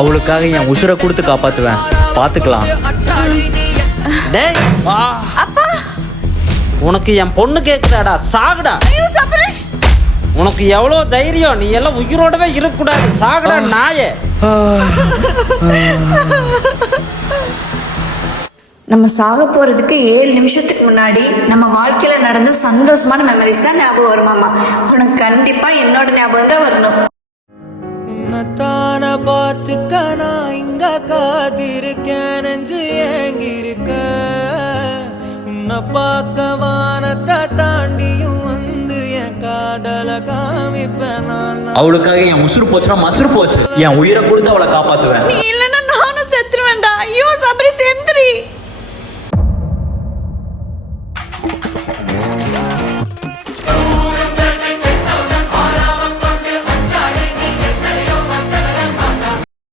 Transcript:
அவளுக்காக என் உசுரை கொடுத்து காப்பாத்துவேன். பாத்துக்கலாம். டேய் வா. அப்பா. உனக்கு என் பொண்ணு கேக்குதாடா? சாகுடா. ஐயோ சபரீஷ். உனக்கு எவ்வளோ தைரியம்? நீ எல்லாம் உயிரோடவே இருக்கக்கூடாது. சாகுடா நாயே. நம்ம சாக போறதுக்கு ஏழு நிமிஷத்துக்கு முன்னாடி நம்ம வாழ்க்கையில நடந்த சந்தோஷமான மெமரிஸ் தான் ஞாபகம் வருமாமா உனக்கு கண்டிப்பா என்னோட ஞாபகம் தான் வரணும். பார்த்துக்க நான் இங்க காத்திருக்கேன் நெஞ்சு ஏங்கிருக்க. உன்னை பார்க்க வானத்தை தாண்டியும் வந்து என் காதல காமிப்பேன் நான். அவளுக்காக என் உசுறு போச்சுன்னா மசுறு போச்சு. என் உயிரை கொடுத்து அவளை காப்பாத்துவேன்.